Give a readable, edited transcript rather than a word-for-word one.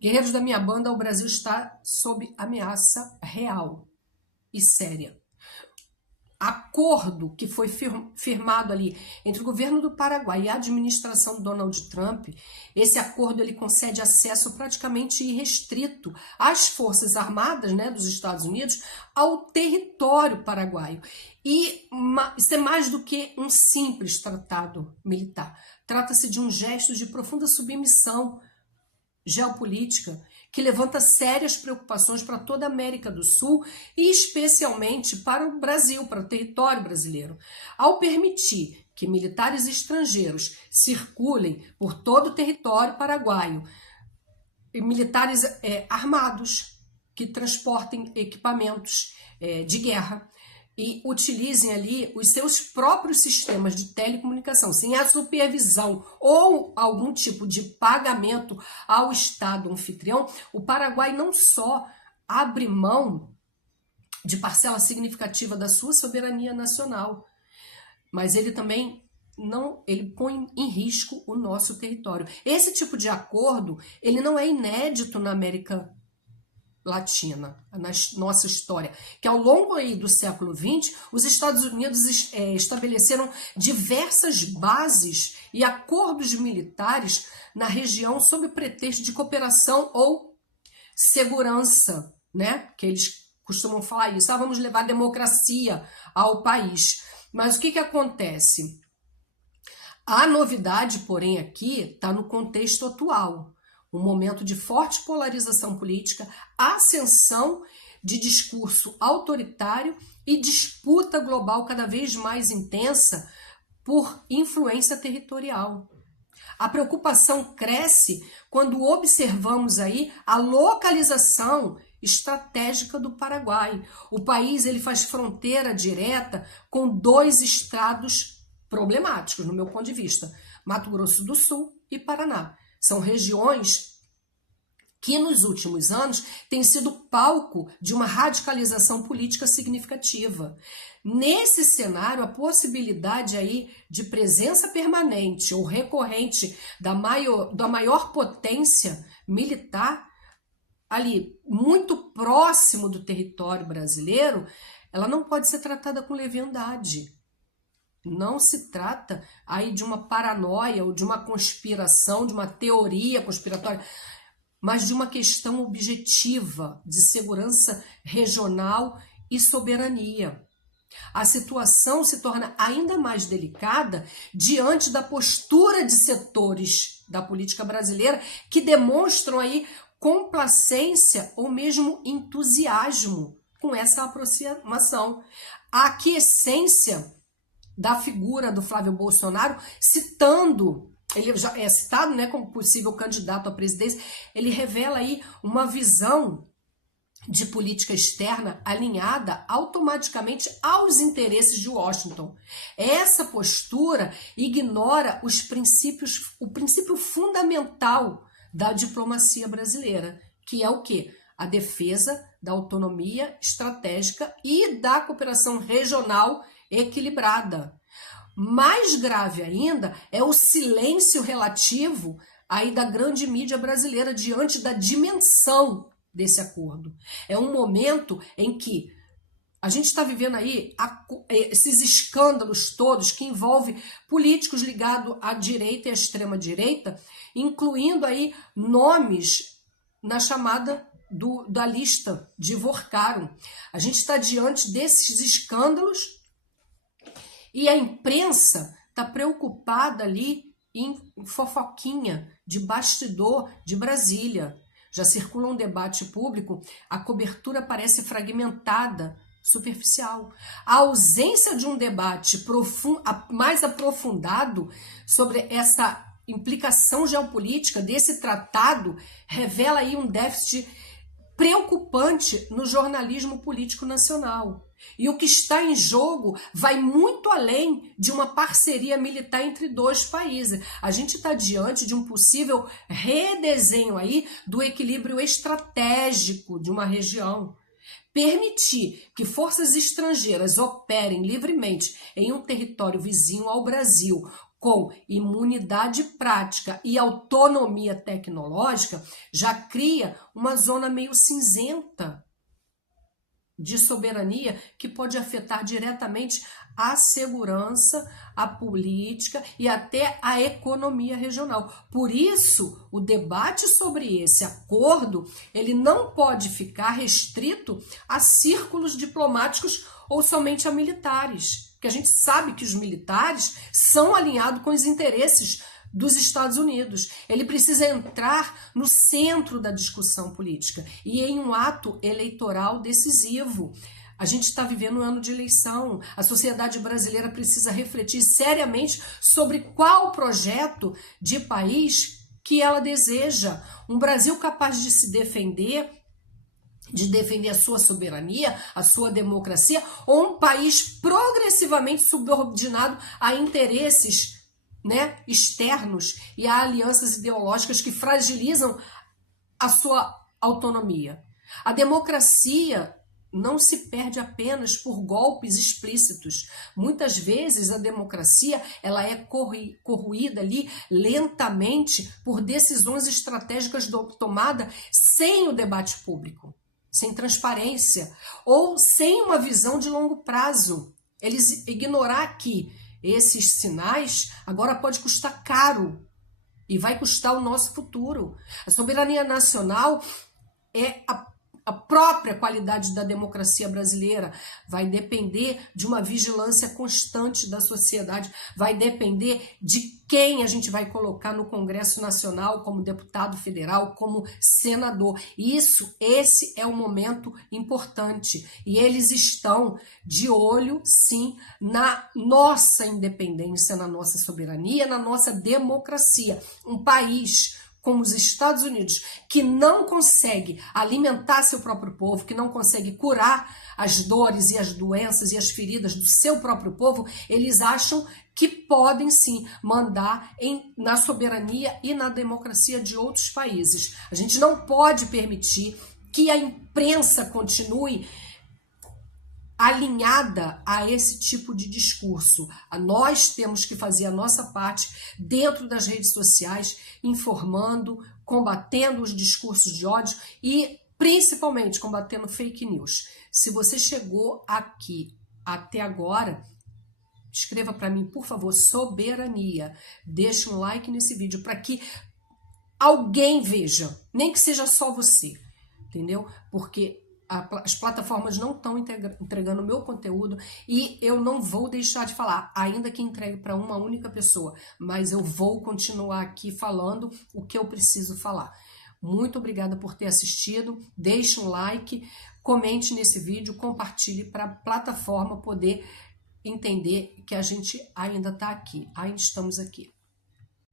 Guerreiros da minha banda, o Brasil está sob ameaça real e séria. Acordo que foi firmado ali entre o governo do Paraguai e a administração do Donald Trump, esse acordo ele concede acesso praticamente irrestrito às forças armadas, né, dos Estados Unidos ao território paraguaio. E isso é mais do que um simples tratado militar. Trata-se de um gesto de profunda submissão geopolítica que levanta sérias preocupações para toda a América do Sul e especialmente para o Brasil, para o território brasileiro. Ao permitir que militares estrangeiros circulem por todo o território paraguaio, militares armados que transportem equipamentos de guerra, e utilizem ali os seus próprios sistemas de telecomunicação, sem a supervisão ou algum tipo de pagamento ao Estado anfitrião, o Paraguai não só abre mão de parcela significativa da sua soberania nacional, mas ele também ele põe em risco o nosso território. Esse tipo de acordo, ele não é inédito na América Latina, na nossa história, que ao longo aí do século XX, os Estados Unidos estabeleceram diversas bases e acordos militares na região sob o pretexto de cooperação ou segurança, né? Que eles costumam falar isso, vamos levar democracia ao país. Mas o que acontece? A novidade, porém, aqui está no contexto atual. Um momento de forte polarização política, ascensão de discurso autoritário e disputa global cada vez mais intensa por influência territorial. A preocupação cresce quando observamos aí a localização estratégica do Paraguai. O país ele faz fronteira direta com 2 estados problemáticos, no meu ponto de vista, Mato Grosso do Sul e Paraná. São regiões que nos últimos anos têm sido palco de uma radicalização política significativa. Nesse cenário, a possibilidade aí de presença permanente ou recorrente da maior potência militar ali muito próximo do território brasileiro, ela não pode ser tratada com leviandade. Não se trata aí de uma paranoia ou de uma conspiração, de uma teoria conspiratória, mas de uma questão objetiva de segurança regional e soberania. A situação se torna ainda mais delicada diante da postura de setores da política brasileira que demonstram aí complacência ou mesmo entusiasmo com essa aproximação. A aquiescência da figura do Flávio Bolsonaro, citando, ele já é citado, né, como possível candidato à presidência, ele revela aí uma visão de política externa alinhada automaticamente aos interesses de Washington. Essa postura ignora o princípio fundamental da diplomacia brasileira, que é o quê? A defesa da autonomia estratégica e da cooperação regional equilibrada. Mais grave ainda é o silêncio relativo aí da grande mídia brasileira diante da dimensão desse acordo. É um momento em que a gente está vivendo aí esses escândalos todos que envolvem políticos ligados à direita e à extrema-direita, incluindo aí nomes na chamada da lista de Vorcaram. A gente está diante desses escândalos e a imprensa está preocupada ali em fofoquinha de bastidor de Brasília. Já circula um debate público, a cobertura parece fragmentada, superficial. A ausência de um debate mais aprofundado sobre essa implicação geopolítica desse tratado revela aí um déficit preocupante no jornalismo político nacional. E o que está em jogo vai muito além de uma parceria militar entre 2 países. A gente está diante de um possível redesenho aí do equilíbrio estratégico de uma região. Permitir que forças estrangeiras operem livremente em um território vizinho ao Brasil com imunidade prática e autonomia tecnológica, já cria uma zona meio cinzenta de soberania que pode afetar diretamente a segurança, a política e até a economia regional. Por isso, o debate sobre esse acordo, ele não pode ficar restrito a círculos diplomáticos ou somente a militares, porque a gente sabe que os militares são alinhados com os interesses dos Estados Unidos. Ele precisa entrar no centro da discussão política e em um ato eleitoral decisivo. A gente está vivendo um ano de eleição. A sociedade brasileira precisa refletir seriamente sobre qual projeto de país que ela deseja. Um Brasil capaz de se defender, de defender a sua soberania, a sua democracia, ou um país progressivamente subordinado a interesses, né, externos e a alianças ideológicas que fragilizam a sua autonomia. A democracia não se perde apenas por golpes explícitos. Muitas vezes a democracia ela é corroída ali lentamente por decisões estratégicas tomadas sem o debate público, sem transparência ou sem uma visão de longo prazo. Eles ignorar que esses sinais agora pode custar caro e vai custar o nosso futuro. A soberania nacional é a própria qualidade da democracia brasileira. Vai depender de uma vigilância constante da sociedade, vai depender de quem a gente vai colocar no Congresso Nacional como deputado federal, como senador. Esse é um momento importante e eles estão de olho, sim, na nossa independência, na nossa soberania, na nossa democracia. Um país como os Estados Unidos, que não consegue alimentar seu próprio povo, que não consegue curar as dores e as doenças e as feridas do seu próprio povo, eles acham que podem sim mandar na soberania e na democracia de outros países. A gente não pode permitir que a imprensa continue alinhada a esse tipo de discurso. Nós temos que fazer a nossa parte dentro das redes sociais, informando, combatendo os discursos de ódio e principalmente combatendo fake news. Se você chegou aqui até agora, escreva para mim, por favor, soberania. Deixe um like nesse vídeo para que alguém veja, nem que seja só você, entendeu? Porque as plataformas não estão entregando o meu conteúdo e eu não vou deixar de falar, ainda que entregue para uma única pessoa, mas eu vou continuar aqui falando o que eu preciso falar. Muito obrigada por ter assistido, deixe um like, comente nesse vídeo, compartilhe para a plataforma poder entender que a gente ainda está aqui, ainda estamos aqui.